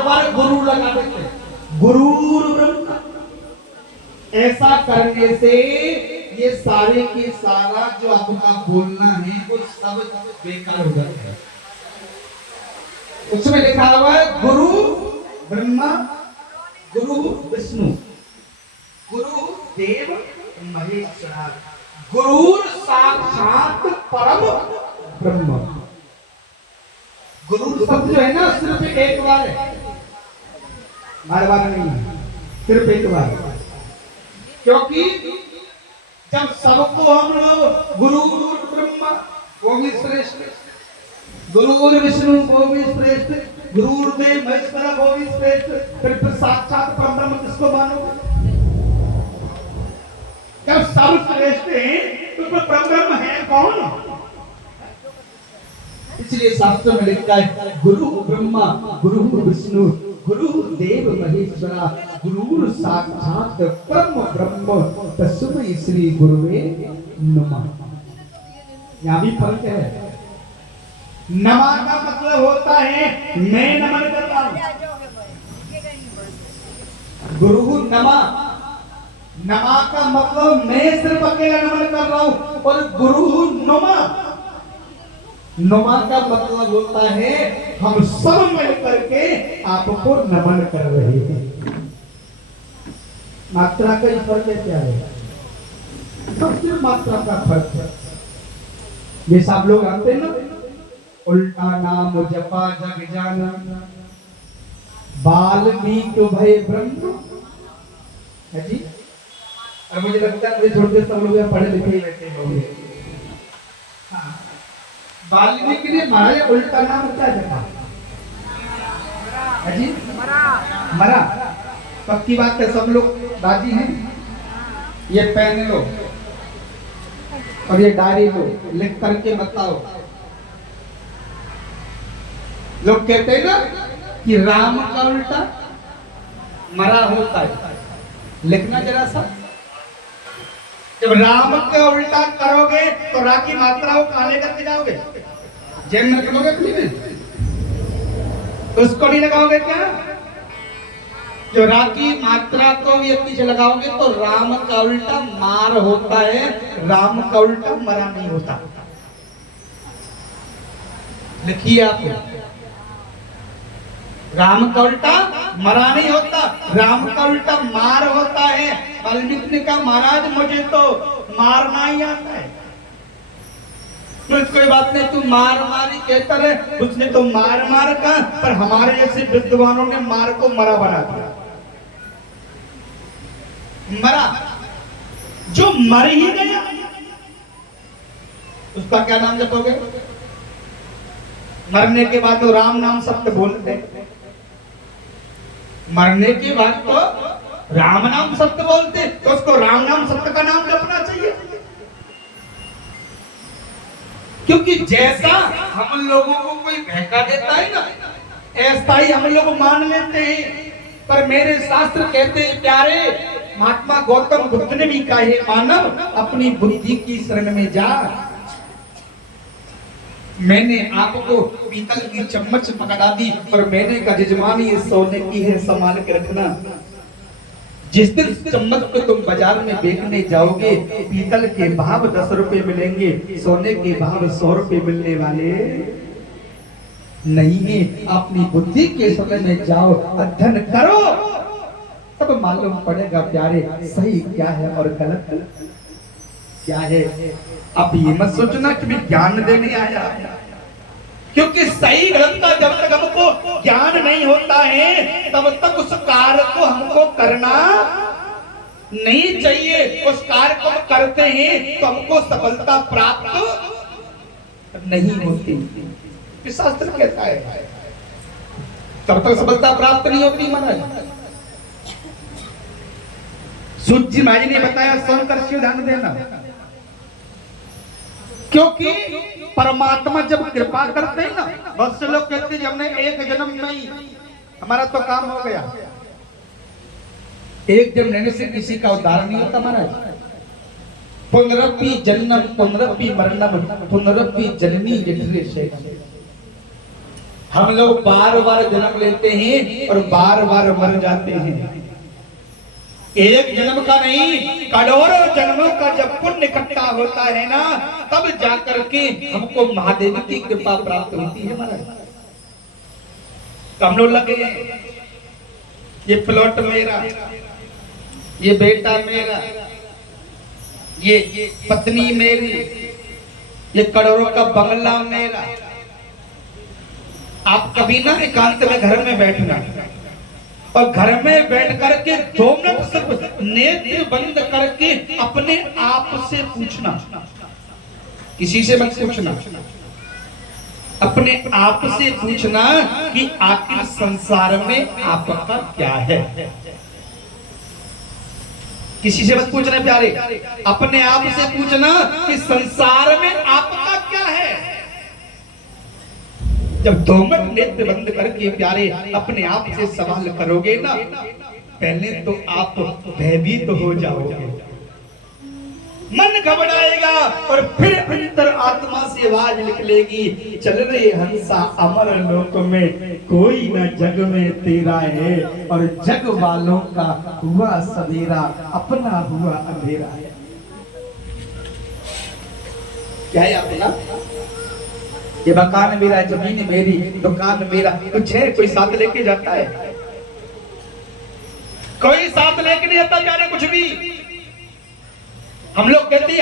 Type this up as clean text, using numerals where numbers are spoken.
के बाद गुरु लगा देते, गुरुर ब्रह्मा। ऐसा करने से ये सारे के सारा जो आपका बोलना है वो सब बेकार हो जाता है। उसमें लिखा हुआ है गुरु ब्रह्मा, गुरु विष्णु, गुरु देव महेश्वरा, गुरु साक्षात परम ब्रह्म। गुरु शब्द जो है ना सिर्फ एक बार है, बार बार नहीं है, सिर्फ एक बार। क्योंकि जब सबको हम लोग गुरु ब्रह्मा वो भी श्रेष्ठ, गुरु विष्णु वो भी श्रेष्ठ, गुरु देव महेश्वरा वो भी श्रेष्ठ, फिर साक्षात परम ब्रह्म किसको मानोगे? जब सब श्रेष्ठ हैं तो परम ब्रह्म है कौन? इसलिए शास्त्र में लिखा है गुरु ब्रह्मा, गुरु विष्णु, गुरु देव महेश्वरा, गुरु साक्षात परम ब्रह्म तस्मै श्री गुरुवे नमः। यहाँ भी फर्क है। नमा का मतलब होता है मैं नमन कर रहा हूं, गुरु नमा, नमा का मतलब मैं सिर्फ अकेला नमन कर रहा हूं, और गुरु नुमा, नुमा का मतलब होता है हम सब मिल करके आपको नमन कर रहे हैं। मात्रा का फर्क है, क्या है? तो सिर्फ मात्रा का फर्क है। ये सब लोग आते हैं ना, उल्टा नाम जपा जग जाना, वाल्मीकि भय ब्रह्म है जी। और मुझे लगता है थोड़ी देर सब लोग पढ़े लिखे ही रहते होंगे। वाल्मीकि ने महाराज उल्टा नाम क्या जपा है जी? मरा। पक्की बात है, सब लोग राजी हैं? ये पेन लो और ये डायरी लो, लिख करके बताओ। लोग कहते हैं ना कि राम का उल्टा मरा होता है, लिखना जरा सा। जब राम का उल्टा करोगे तो रा की मात्रा को कहां लेकर के जाओगे? जेब में रखोगे अपनी में? उसको नहीं लगाओगे क्या? जो रा की मात्रा को भी अपनी से लगाओगे तो राम का उल्टा मार होता है, राम का उल्टा मरा नहीं होता। लिखिए आप, राम का उल्टा मरा नहीं होता, राम का उल्टा मार होता है। वाल्मीकि ने कहा महाराज मुझे तो मारना ही आता है। तो कोई बात नहीं, तू मार मारी कहता रहे, उसने तो मार मार का, पर हमारे जैसे विद्वानों ने मार को मरा बना दिया। मरा जो मर ही गया उसका क्या नाम जपोगे? मरने के बाद तो राम नाम सत्य बोलते, मरने के बाद तो राम नाम सत्य बोलते, तो उसको राम नाम सत्य का नाम जपना चाहिए। क्योंकि जैसा हम लोगों को कोई बहका देता है ना, ऐसा ही हम लोग मान लेते हैं। पर मेरे शास्त्र कहते हैं प्यारे, महात्मा गौतम बुद्ध ने भी कहा है मानव अपनी बुद्धि की शरण में जा। मैंने आपको पीतल की चम्मच पकड़ा दी और मैंने कहा जजमानी ये सोने की है, संभाल के रखना। जिस दिन चम्मच को तुम बाजार में बेचने जाओगे, पीतल के भाव 10 रुपए मिलेंगे, सोने के भाव 100 रुपए मिलने वाले नहीं है। अपनी बुद्धि के समय में जाओ, अध्ययन करो, तब मालूम पड़ेगा प्यारे सही क्या है और गलत क्या है। अब ये मत सोचना कि मैं ज्ञान देने आया, क्योंकि सही गलत का जब तक हमको ज्ञान नहीं होता है तब तक उस कार्य को हमको करना नहीं चाहिए। उस कार्य को करते हैं तो हमको सफलता प्राप्त नहीं होती। शास्त्र कहता है तब तक सफलता प्राप्त नहीं होती। महाराज सूत जी महाराज ने बताया, संतर्षि ध्यान देना, क्योंकि परमात्मा जब कृपा करते हैं ना, बहुत से लोग कहते हैं हमने एक जन्म में ही हमारा तो काम हो गया। एक जन्म लेने से किसी का उद्धार नहीं होता महाराज। पुनरपि जन्म पुनरपि मरणम पुनरपि जननी जठरे। हम लोग बार बार जन्म लेते हैं और बार बार मर जाते हैं। एक जन्म का नहीं, करोड़ों जन्मों का जब पुण्य इकट्ठा होता है ना, तब जाकर के हमको महादेव की कृपा प्राप्त होती है। महाराज हम लोग लगे, ये प्लॉट मेरा, ये बेटा मेरा, ये पत्नी मेरी, ये करोड़ों का बंगला मेरा। आप कभी ना एकांत में घर में बैठना और घर में बैठ करके 2 मिनट सिर्फ नेत्र बंद करके अपने आप से पूछना, किसी से मत पूछना, अपने आप से पूछना कि आखिर संसार में आपका क्या है। किसी से मत पूछना प्यारे, अपने आप से पूछना कि संसार में आपका क्या है। जब 2 मिनट नेत्र बंद करके प्यारे अपने आप से सवाल करोगे ना, पहले तो आप भयभीत हो जाओगे, मन घबराएगा और फिर अंतर आत्मा से आवाज निकलेगी, चल रे हंसा अमर लोक में, कोई न जग में तेरा है, और जग वालों का हुआ सवेरा, अपना हुआ अंधेरा है। क्या है अपना? ये मकान मेरा, जमीन मेरी, दुकान मेरा, कुछ है? कोई साथ लेके जाता है? कोई साथ लेके नहीं आता जाने कुछ भी। हम लोग कहते हैं